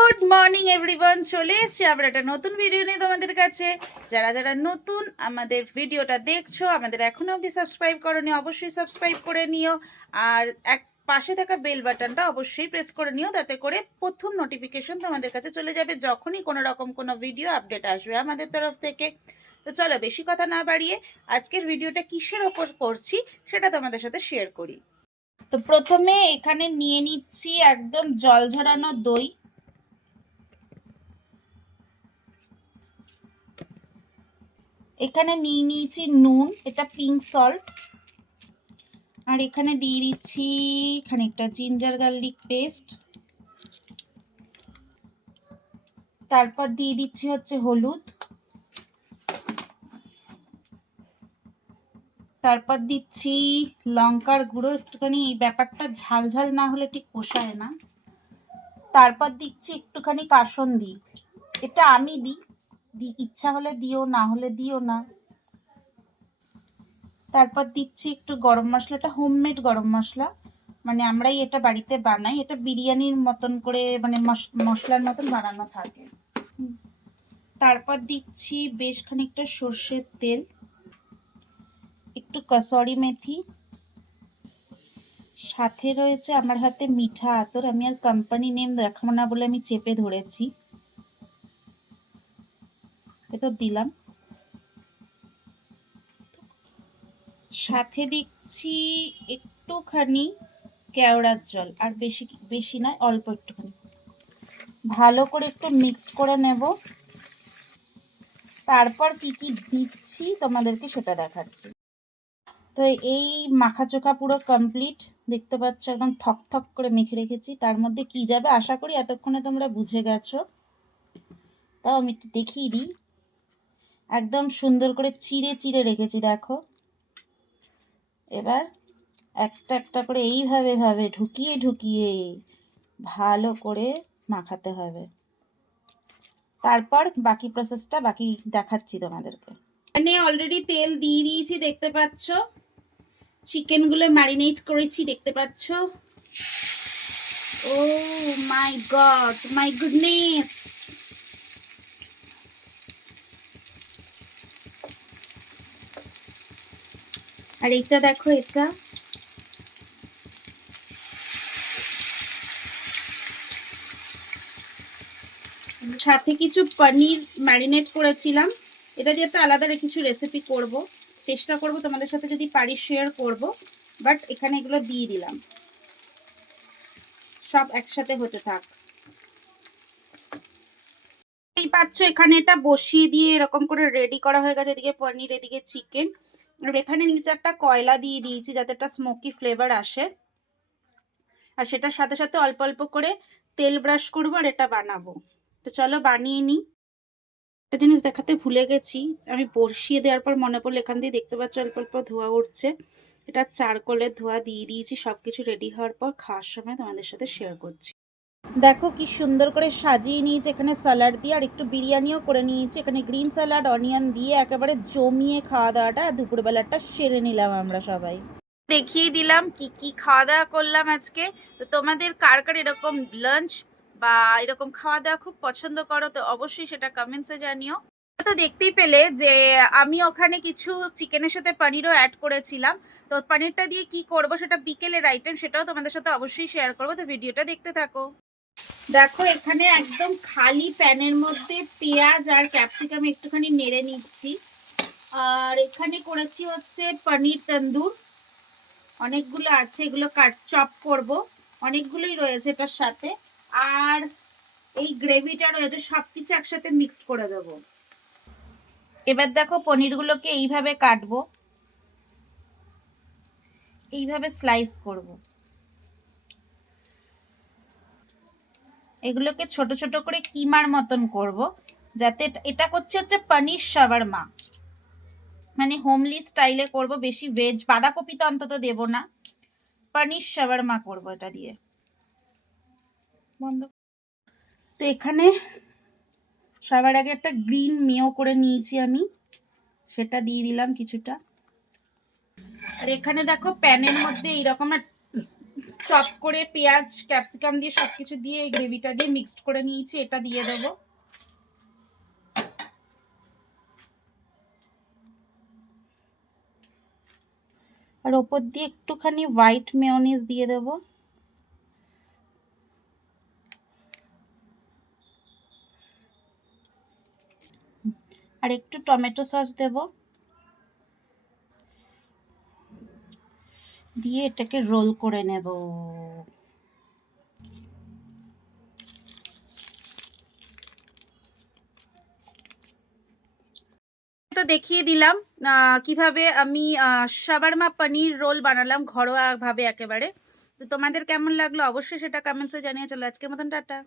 Good morning everyone, চলে এসেছি আবার একটা নতুন ভিডিও নিয়ে তোমাদের কাছে। যারা যারা নতুন আমাদের ভিডিওটা দেখছো, আমাদের এখনো অবধি সাবস্ক্রাইব করোনি, অবশ্যই সাবস্ক্রাইব করে নিও। আর এক পাশে থাকা বেল বাটনটা অবশ্যই প্রেস করে নিও, তাতে করে প্রথম নোটিফিকেশন তোমাদের কাছে চলে যাবে যখনই কোনো রকম কোনো ভিডিও আপডেট আসবে আমাদের তরফ থেকে। তো চলো বেশি কথা না বাড়িয়ে আজকের ভিডিওটা কিসের ওপর করছি সেটা তোমাদের সাথে শেয়ার করি। তো প্রথমে এখানে নিয়ে নিচ্ছি একদম জল ঝরানো দই। এখানে নিয়ে নিয়েছি নুন, এটা পিঙ্ক সল্ট। আর এখানে দিয়ে দিচ্ছি খানিকটা জিঞ্জার গার্লিক পেস্ট। তারপর দিয়ে দিচ্ছি হচ্ছে হলুদ। তারপর দিচ্ছি লঙ্কার গুঁড়ো, একটুখানি এই ব্যাপারটা ঝাল ঝাল না হলে ঠিক পোষায় না। তারপর দিচ্ছি একটুখানি কাসুন্দি, এটা আমি দিই, ইচ্ছা হলে দিও, না হলে দিও না। তারপর দিচ্ছি একটু গরম মশলা, এটা হোমমেড গরম মশলা, মানে আমরাই এটা বাড়িতে বানাই, এটা বিরিয়ানির মতন করে মানে মশলার মতন বানানো থাকে। তারপর দিচ্ছি বেশ খানিকটা সর্ষের তেল, একটু কসুরি মেথি, সাথে রয়েছে আমার হাতে মিঠা আতর, আমি আর কোম্পানি নেম রাখবো না বলে আমি চেপে ধরেছি, এটা দিলাম। সাথে দিচ্ছি একটুখানি কেওড়ার জল, আর বেশি বেশি নয়, অল্প একটুখানি। ভালো করে একটু মিক্সড করে নেব। তারপর কি কি দিচ্ছি তোমাদেরকে সেটা দেখাচ্ছি। তো এই মাখা চোখা পুরো কমপ্লিট, দেখতে পাচ্ছ একদম থক থক করে মেখে রেখেছি। তার মধ্যে কি যাবে আশা করি এতক্ষণে তোমরা বুঝে গেছো, তাও আমি একটু দেখিয়ে দিই। একদম সুন্দর করে চিড়ে চিড়ে রেখেছি, দেখো। এবার একটা একটা করে এইভাবে ভাবে ঢুকিয়ে ঢুকিয়ে ভালো করে মাখাতে হবে। তারপর বাকি প্রসেসটা বাকি দেখাচ্ছি তোমাদেরকে। এখানে অলরেডি তেল দিয়ে দিয়েছি, দেখতে পাচ্ছ। চিকেন গুলো ম্যারিনেট করেছি, দেখতে পাচ্ছ। ও মাই গড, মাই গুডনেস। আর এটা দেখো, এটা সাথে কিছু পনির ম্যারিনেট করেছিলাম, এটা দিয়ে একটা আলাদা কিছু রেসিপি করব, চেষ্টা করব তোমাদের সাথে যদি পারি শেয়ার করব, বাট এখানে এগুলো দিয়ে দিলাম, সব একসাথে হতে থাক। এই পাচ্ছ এখানে এটা বসিয়ে দিয়ে এরকম করে রেডি করা হয়ে গেছে, এদিকে পনির এদিকে চিকেন। আর এখানে নিচে একটা কয়লা দিয়ে দিয়েছি যাতে একটা স্মোকি ফ্লেভার আসে, আর সেটার সাথে সাথে অল্প অল্প করে তেল ব্রাশ করবো আর এটা বানাবো। তো চলো বানিয়ে নিই। একটা জিনিস দেখাতে ভুলে গেছি, আমি বসিয়ে দেওয়ার পর মনে পড়লো, এখান দিয়ে দেখতে পাচ্ছ অল্প অল্প ধোঁয়া উঠছে, এটা চারকোলের ধোঁয়া দিয়ে দিয়েছি। সবকিছু রেডি হওয়ার পর খাওয়ার সময় তোমাদের সাথে শেয়ার করছি। দেখো কি সুন্দর করে সাজিয়ে নিয়েছি, এখানে স্যালাড দিয়ে আর একটু বিরিয়ানিও করে নিয়েছি, এখানে গ্রিন স্যালাড অনিয়ন দিয়ে একেবারে জমিয়ে খাওয়া দাওয়াটা দুপুরবেলাটা সেরে নিলাম আমরা সবাই। দেখিয়ে দিলাম কি কি খাওয়া দাওয়া করলাম আজকে। তো তোমাদের কার কার এরকম লাঞ্চ বা এরকম খাওয়া দাওয়া খুব পছন্দ করো, তো অবশ্যই সেটা কমেন্টসে জানিও। তো দেখতেই পেলে যে আমি ওখানে কিছু চিকেনের সাথে পনিরও অ্যাড করেছিলাম, তো পনিরটা দিয়ে কি করব সেটা বিকেলের আইটেম, সেটাও তোমাদের সাথে অবশ্যই শেয়ার করবো, তো ভিডিওটা দেখতে থাকো। দেখো এখানে একদম খালি প্যানের মধ্যে পেঁয়াজ আর ক্যাপসিকাম একটুখানি নেড়ে নিচ্ছি। আর এখানে করেছি হচ্ছে পনির তন্দুর, অনেকগুলো আছে, এগুলো চপ করব, অনেকগুলোই রয়েছে এটার সাথে। আর এই গ্রেভিটা রয়েছে, সবকিছু একসাথে মিক্সড করে দেব। এবার দেখো পনিরগুলোকে এইভাবে কাটবো, এইভাবে স্লাইস করব। এগুলোকে ছোট ছোট করে কিমার মতন করব, যাতে এটা করছে হচ্ছে পনির শাওয়ারমা, মানে হোমলি স্টাইলে করব, বেশি ভেজ বাঁধাকপি তো অন্তত দেব না, পনির শাওয়ারমা করব এটা দিয়ে। বন্ধ। তো এখানে সবার আগে একটা গ্রিন মেয়ো করে নিয়েছি আমি, সেটা দিয়ে দিলাম কিছুটা। আর এখানে দেখো প্যানের মধ্যে এইরকম চপ করে পেঁয়াজ ক্যাপসিকাম দিয়ে সবকিছু দিয়ে এই গ্রেভিটা দিয়ে মিক্সড করে নিয়েছি, এটা দিয়ে দেবো। আর ওপর দিয়ে একটুখানি হোয়াইট মেয়োনিজ দিয়ে দেবো। আর একটু টমেটো সস দেব, দিয়ে এটাকে রোল করে নেব। তো দেখিয়ে দিলাম কিভাবে আমি শাওয়ারমা পনির রোল বানালাম ঘরোয়া ভাবে একেবারে। তো তোমাদের কেমন লাগলো অবশ্যই সেটা কমেন্টসে জানিয়ে চলো। আজকের মতন টাটা।